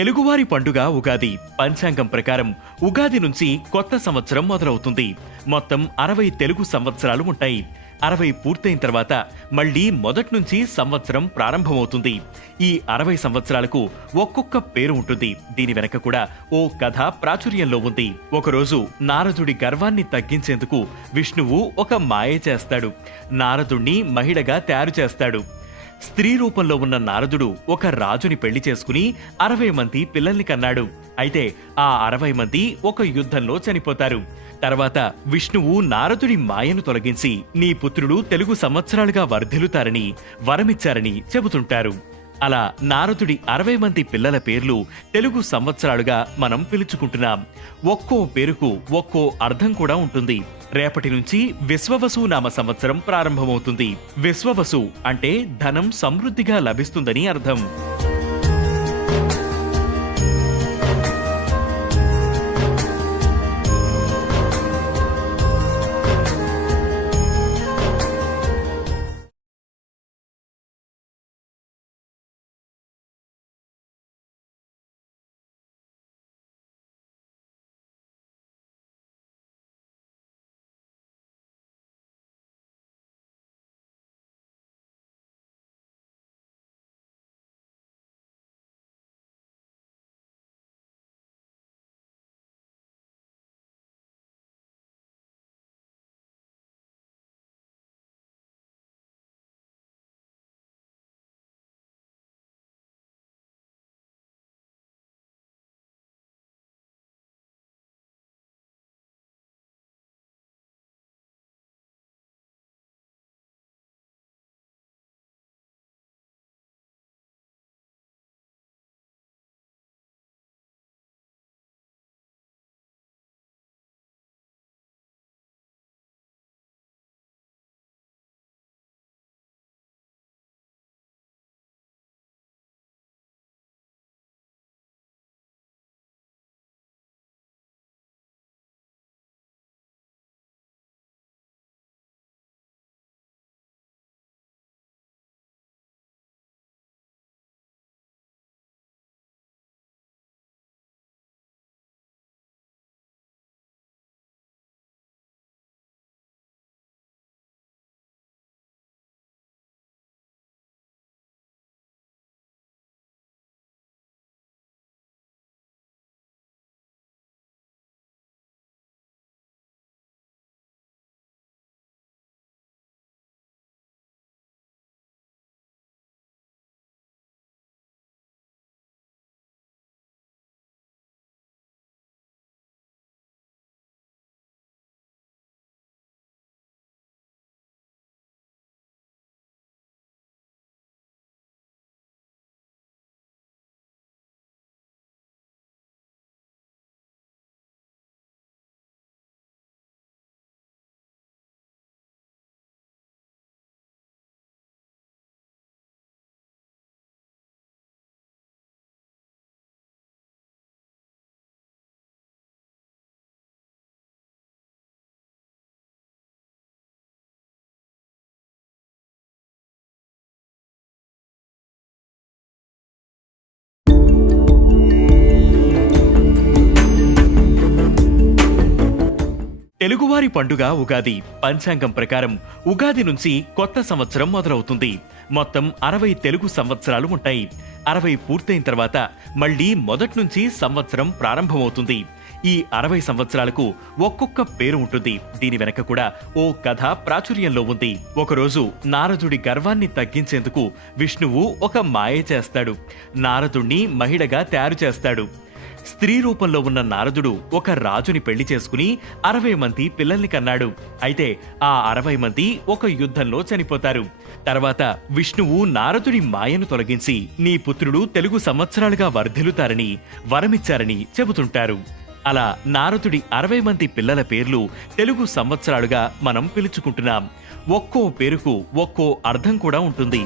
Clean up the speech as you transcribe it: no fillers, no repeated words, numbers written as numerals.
తెలుగువారి పండుగ ఉగాది. పంచాంగం ప్రకారం ఉగాది నుంచి కొత్త సంవత్సరం మొదలవుతుంది. మొత్తం 60 తెలుగు సంవత్సరాలు ఉంటాయి. 60 పూర్తయిన తర్వాత మళ్లీ మొదటి నుంచి సంవత్సరం ప్రారంభమవుతుంది. ఈ 60 సంవత్సరాలకు ఒక్కొక్క పేరు ఉంటుంది. దీని వెనక కూడా ఓ కథ ప్రాచుర్యంలో ఉంది. ఒకరోజు నారదుడి గర్వాన్ని తగ్గించేందుకు విష్ణువు ఒక మాయ చేస్తాడు. నారదుణ్ణి మహిళగా తయారు చేస్తాడు. స్త్రీ రూపంలో ఉన్న నారదుడు ఒక రాజుని పెళ్లి చేసుకుని 60 మంది పిల్లల్ని కన్నాడు. అయితే ఆ 60 మంది ఒక యుద్ధంలో చనిపోతారు. తర్వాత విష్ణువు నారదుడి మాయను తొలగించి నీ పుత్రుడు తెలుగు సంవత్సరాలుగా వర్ధిల్లుతారని వరమిచ్చారని చెబుతుంటారు. అలా నారదుడి 60 మంది పిల్లల పేర్లు తెలుగు సంవత్సరాలుగా మనం పిలుచుకుంటున్నాం. ఒక్కో పేరుకు ఒక్కో అర్థం కూడా ఉంటుంది. రేపటి నుంచి విశ్వవసు నామ సంవత్సరం ప్రారంభమవుతుంది. విశ్వవసు అంటే ధనం సమృద్ధిగా లభిస్తుందని అర్థం. తెలుగువారి పండుగ ఉగాది. పంచాంగం ప్రకారం ఉగాది నుంచి కొత్త సంవత్సరం మొదలవుతుంది. మొత్తం 60 తెలుగు సంవత్సరాలు ఉంటాయి. 60 పూర్తయిన తర్వాత మళ్లీ మొదటి నుంచి సంవత్సరం ప్రారంభమవుతుంది. ఈ 60 సంవత్సరాలకు ఒక్కొక్క పేరు ఉంటుంది. దీని వెనక కూడా ఓ కథ ప్రాచుర్యంలో ఉంది. ఒకరోజు నారదుడి గర్వాన్ని తగ్గించేందుకు విష్ణువు ఒక మాయ చేస్తాడు. నారదుణ్ణి మహిళగా తయారు చేస్తాడు. స్త్రీ రూపంలో ఉన్న నారదుడు ఒక రాజుని పెళ్లి చేసుకుని 60 మంది పిల్లల్ని కన్నాడు. అయితే ఆ 60 మంది ఒక యుద్ధంలో చనిపోతారు. తర్వాత విష్ణువు నారదుడి మాయను తొలగించి నీ పుత్రుడు తెలుగు సంవత్సరాలుగా వర్ధిల్లుతారని వరమిచ్చారని చెబుతుంటారు. అలా నారదుడి 60 మంది పిల్లల పేర్లు తెలుగు సంవత్సరాలుగా మనం పిలుచుకుంటున్నాం. ఒక్కో పేరుకు ఒక్కో అర్థం కూడా ఉంటుంది.